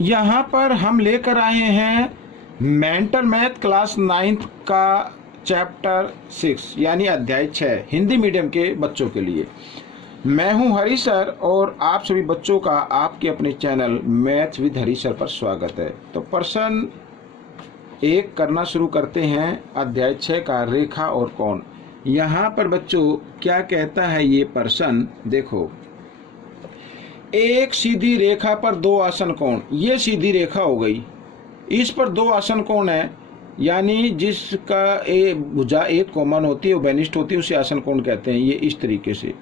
यहाँ पर हम लेकर आए हैं मेंटल मैथ क्लास 9th का चैप्टर 6 यानी अध्याय 6 हिंदी मीडियम के बच्चों के लिए। मैं हूं हरी सर और आप सभी बच्चों का आपके अपने channel math with Hari sir पर स्वागत है। तो प्रश्न 1 करना शुरू करते हैं, अध्याय 6 का रेखा और कोण। यहाँ पर बच्चों क्या कहता है ये प्रश्न, देखो, एक सीधी रेखा पर दो आसन कोण, ये सीधी रेखा हो गई, इस पर दो आसन कोण है, यानी जिसका भुजा एक कॉमन होती है, वो बेनिस्ट होती है, उसे आसन कोण कहते हैं। ये इस तरीके से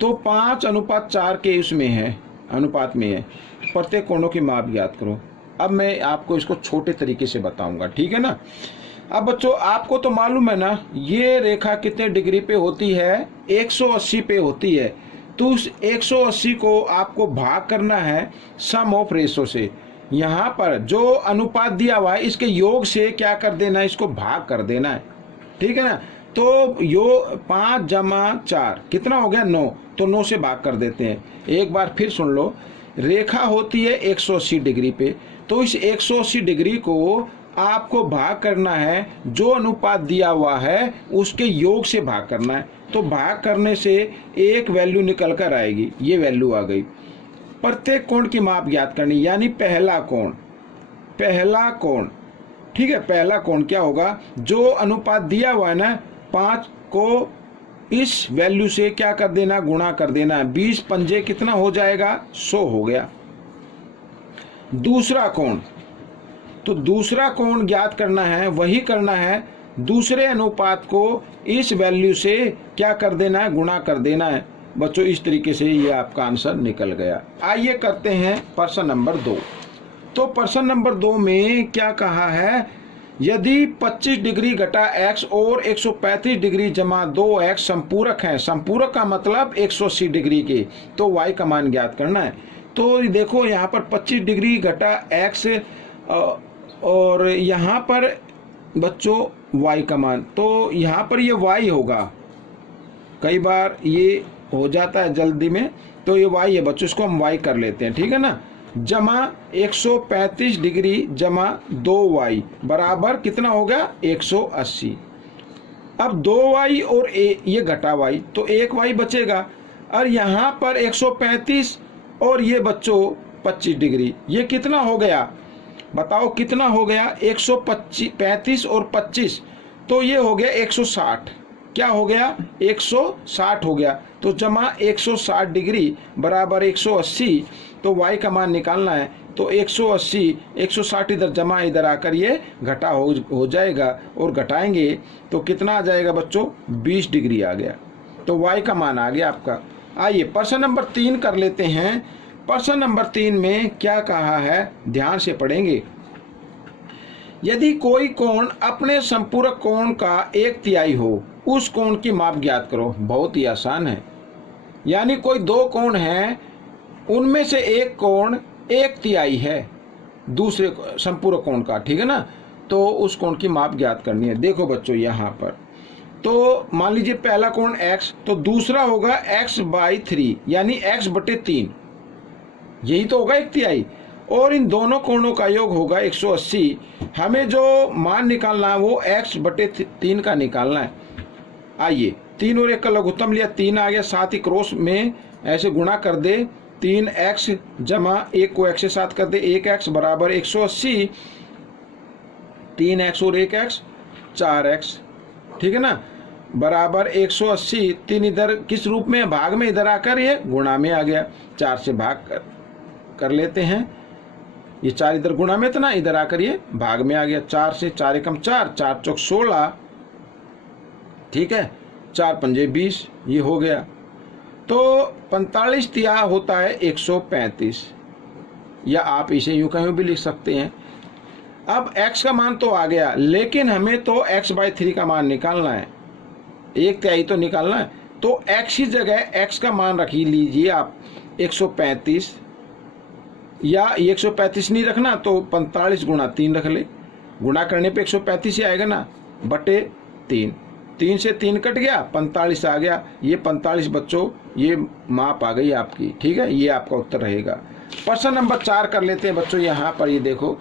तो 5:4 के उसमें है, अनुपात में है। प्रत्येक कोणों की माप ज्ञात करो। अब मैं आपको इसको छोटे तरीके से बताऊंगा, ठीक है ना। अब बच्चों आपको तो मालूम है ना, ये रेखा कितने डिग्री पे होती है, 180 पे होती है। तो उस 180 को आपको भाग करना है सम ऑफ रेशो से। यहाँ पर जो अनुपात दिया हुआ है इसके योग से क्या कर देना है, इसको भाग कर देना है, ठीक है ना। तो यो 5+4 कितना हो गया, 9। तो 9 से भाग कर देते हैं। एक बार फिर सुन लो, रेखा होती है 180 डिग्री पे, तो इस 180 डिग्री को आपको भाग करना है, जो अनुपात दिया हुआ है उसके योग से भाग करना है। तो भाग करने से एक वैल्यू निकल कर आएगी, ये वैल्यू आ गई। प्रत्येक कोण की माप ज्ञात करनी, यानी पहला कोण, ठीक है। पहला कोण क्या होगा, जो अनुपात दिया हुआ है ना 5 को इस वैल्यू से क्या कर देना, गुणा कर देना है। 20 पंजे कितना हो जाएगा, 100 हो गया। दूसरा कोण, तो दूसरा कोण ज्ञात करना है, वही करना है, दूसरे अनुपात को इस वैल्यू से क्या कर देना है, गुणा कर देना है। बच्चों इस तरीके से ये आपका आंसर निकल गया। आइए करते हैं प्रश्न नंबर 2। तो प्रश्न नंबर 2 में क्या कहा है, यदि 25 डिग्री घटा x और 135 डिग्री जमा 2x संपूरक हैं, संपूरक का मतलब 180 डिग्री के, तो y का मान ज्ञात करना है। तो देखो यहाँ पर 25 डिग्री घटा x और यहाँ पर बच्चों y का मान, तो यहाँ पर ये y होगा, कई बार ये हो जाता है जल्दी में, तो ये y है बच्चों, इसको हम y कर लेते हैं, ठीक है ना। जमा 135 डिग्री जमा 2y बराबर कितना हो गया, 180। अब 2y और ये घटा y, तो 1y बचेगा। और यहाँ पर 135 और ये बच्चों 25 डिग्री, ये कितना हो गया, बताओ कितना हो गया, 135 और 25, तो ये हो गया 160। क्या हो गया, 160 हो गया। तो जमा 160 डिग्री बराबर 180, तो y का मान निकालना है। तो 180 160 इधर जमा, इधर आकर ये घटा हो जाएगा, और घटाएंगे तो कितना आ जाएगा बच्चों, 20 डिग्री आ गया। तो y का मान आ गया आपका। आइए प्रश्न नंबर 3 कर लेते हैं। प्रश्न नंबर 3 में क्या कहा है, ध्यान से पढ़ेंगे। यदि कोई कोण अपने संपूरक कोण का 1/3 हो, उस कोण की माप ज्ञात करो। बहुत ही आसान है, यानी कोई दो कोण हैं, उनमें से एक कोण 1/3 है दूसरे संपूरक कोण का, ठीक है ना। तो उस कोण की माप ज्ञात करनी है। देखो बच्चों यहाँ पर, तो मान लीजिए पहला कोण x, तो दूसरा होगा x/3 यानी x/3, यही तो होगा 1/3, और इन दोनों कोणों का योग होगा 180। हमें जो मान निकालना है वो x/3 का निकालना है। आइए 3 और 1 का लघुत्तम लिया, 3 आ गया, साथ ही क्रॉस में ऐसे गुणा कर दे, 3x जमा 1 को x के साथ कर दे, 1x बराबर 180, 3x और 1x 4x, ठीक है ना, बराबर 180। 3 इधर किस रूप में, भाग में, इधर आकर ये गुणा में आ गया। 4 से भाग कर लेते हैं, ये 4 इधर गुणा में था ना, इधर आकर ये भाग में आ गया। 4 से 4 एकम 4, 4 चौक 16, ठीक है, 4 पंजे 20, ये हो गया। तो 45 तिया होता है 135, या आप इसे यूं कहीं भी लिख सकते हैं। अब x का मान तो आ गया, लेकिन हमें तो x/3 का मान निकालना है, 1/3 तो निकालना है। तो x की जगह x का मान रख लीजिए आप 135, या 135 नहीं रखना तो 45 गुणा 3 रख ले, गुणा करने पे 135 ही आएगा ना, बटे 3, 3 से 3 कट गया, 45 आ गया। ये 45 बच्चों, ये माप आ गई आपकी, ठीक है, ये आपका उत्तर रहेगा। प्रश्न नंबर 4 कर लेते हैं बच्चों। यहाँ पर ये देखो,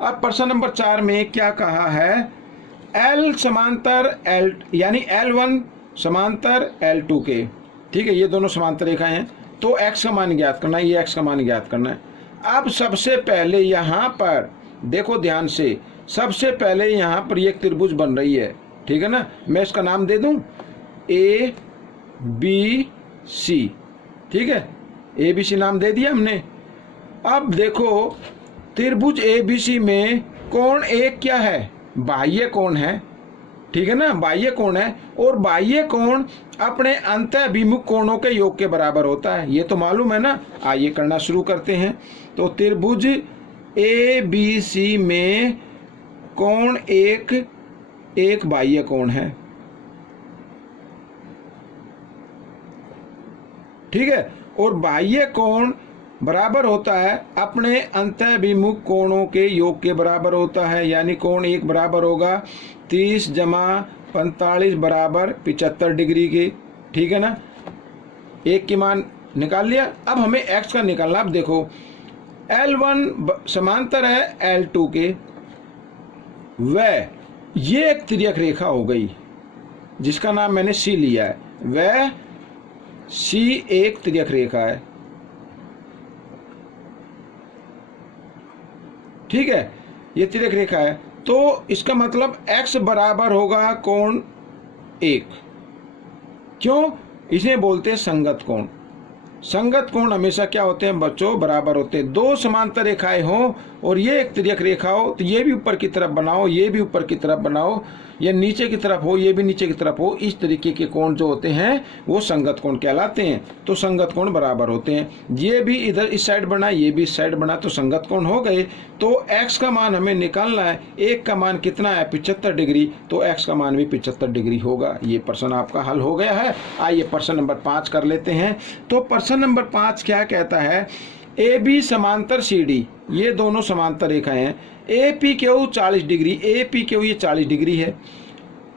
अब प्रश्न नंबर 4 में क्या कहा है, L समांतर L यानी L1 समांतर L2 के, ठीक है, ये दोनों समांतर रेखाएं हैं, तो x का मान ज्ञात करना है, ये x का मान ज्ञात करना है। अब सबसे पहले यहाँ पर देखो ध्यान से, सबसे पहले यहाँ पर एक त्रिभुज बन रही है, ठीक है ना। मैं इसका नाम दे दूं A B C, ठीक है, A B C नाम दे दिया हमने। अब देखो त्रिभुज A B C में कोण एक क्या है, बाह्य कोण है, ठीक है ना, बाह्य कोण है, और बाह्य कोण अपने अंतःभिमुख कोणों के योग के बराबर होता है, ये तो मालूम है ना। आइए करना शुरू करते हैं। तो त्रिभुज A B C में कोण एक बाह्य कोण है, ठीक है, और बाह्य कोण बराबर होता है अपने अंतःभिमुख कोणों के योग के बराबर होता है, यानी कोण एक बराबर होगा 30 जमा 45 बराबर 75 डिग्री के, ठीक है ना। एक की मान निकाल लिया। अब हमें x का निकालना। अब देखो L1 समांतर है L2 के, वह ये एक तिर्यक रेखा हो गई जिसका नाम मैंने C लिया है, वह C एक तिर्यक रेखा है, ठीक है, ये तिर्यक रेखा है। तो इसका मतलब x बराबर होगा कोण एक। क्यों? इसे बोलते हैं संगत कोण। संगत कोण हमेशा क्या होते हैं बच्चों, बराबर होते हैं। दो समांतर रेखाएं हो और ये एक तिर्यक रेखा हो, तो ये भी ऊपर की तरफ बनाओ, ये भी ऊपर की तरफ बनाओ, ये नीचे की तरफ हो, ये भी नीचे की तरफ हो, इस तरीके के कोण जो होते हैं वो संगत कोण कहलाते हैं। तो संगत कोण बराबर होते हैं। ये भी इधर इस साइड बना, ये भी इस साइड बना, तो संगत कोण हो गए। तो x का मान हमें निकालना है। एक का मान कितना है, 75 डिग्री, तो x का मान भी 75 डिग्री होगा। ये प्रश्न आपका हल हो गया है। आइए प्रश्न नंबर 5 कर लेते हैं। तो प्रश्न नंबर 5 क्या कहता है, ए बी समांतर सी डी, ये दोनों समांतर रेखाएं हैं। A P Q 40 degree, A P Q ये 40 डिग्री है,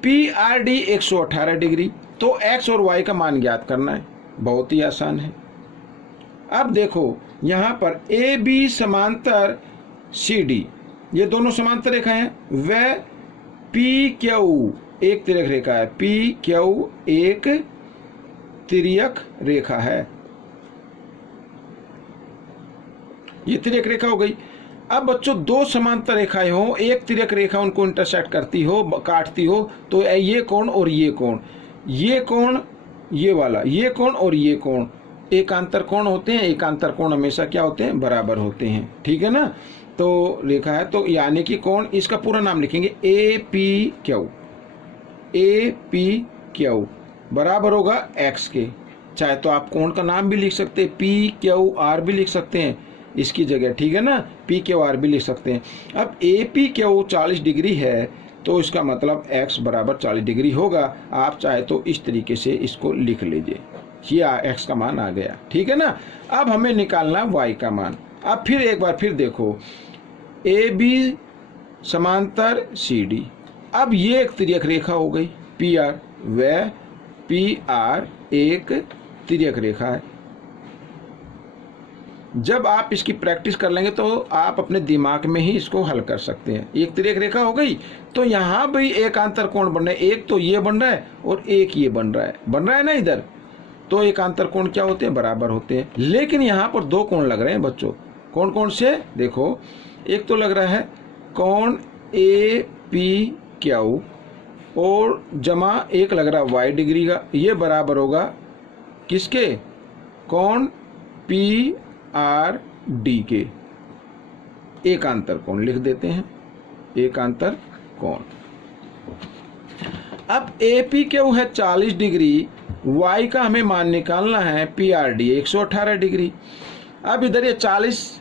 पी आर डी 118 डिग्री। तो एक्स और वाई का मान ज्ञात करना है, बहुत ही आसान है। अब देखो यहाँ पर ए बी समांतर सी डी, ये दोनों समांतर रेखाएं हैं। वह पी क्यू एक तिर्यक रेखा है, पी क्यू एक तिर्यक रेखा है, ये तिर्यक रेखा हो गई। अब बच्चों दो समांतर रेखाएं हो, एक तिर्यक रेखा उनको इंटरसेक्ट करती हो, काटती हो, तो ये कोण और ये कोण, ये कोण ये वाला, ये कोण और ये कोण एकांतर कोण होते हैं। एकांतर कोण हमेशा क्या होते हैं, बराबर होते हैं, ठीक है ना। तो रेखा है, तो यानी कि कोण, इसका पूरा नाम लिखेंगे A P Q, A P Q बराबर होगा एक्स के। चाहे तो आप कोण का नाम भी लिख सकते हैं, पी क्यू आर भी लिख सकते हैं इसकी जगह, ठीक है ना, पी क्यू आर भी लिख सकते हैं। अब ए पी क्यू 40 डिग्री है, तो इसका मतलब x बराबर 40 डिग्री होगा। आप चाहे तो इस तरीके से इसको लिख लीजिए, ये x का मान आ गया, ठीक है ना। अब हमें निकालना y का मान। अब फिर एक बार फिर देखो, ए बी समांतर सी डी, अब ये एक तिर्यक रेखा हो गई पी आर, वह पी आर एक तिर्यक रेखा है। जब आप इसकी प्रैक्टिस कर लेंगे तो आप अपने दिमाग में ही इसको हल कर सकते हैं। एक तिर्यक रेखा हो गई, तो यहाँ भी एकांतर कोण बन रहे हैं, एक तो ये बन रहा है और एक ये बन रहा है ना इधर। तो एकांतर कोण क्या होते हैं, बराबर होते हैं। लेकिन यहाँ पर दो कोण लग रहे हैं बच्चों, कौन कौन से, देखो एक तो लग रहा है कोण ए पी क्यू और जमा एक लग रहा है वाई डिग्री का, ये बराबर होगा किसके, कोण पी आर डी के। एकांतर कोण लिख देते हैं, एकांतर कोण। अब ए पी क्यू है 40 डिग्री, वाई का हमें मान निकालना है पी आर डी 118 डिग्री। अब इधर ये 40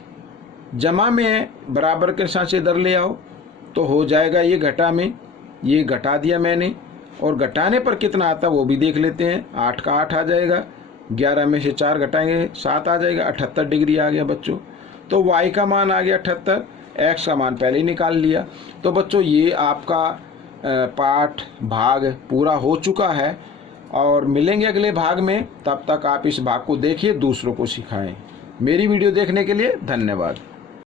जमा में है, बराबर के साथ इधर ले आओ तो हो जाएगा ये घटा में, ये घटा दिया मैंने, और घटाने पर कितना आता वो भी देख लेते हैं। 8 का 8 आ जाएगा, 11 में से 4 घटाएंगे 7 आ जाएगा, 78 डिग्री आ गया बच्चों। तो y का मान आ गया 78, x का मान पहले ही निकाल लिया। तो बच्चों ये आपका पाठ भाग पूरा हो चुका है, और मिलेंगे अगले भाग में। तब तक आप इस भाग को देखिए, दूसरों को सिखाएं। मेरी वीडियो देखने के लिए धन्यवाद।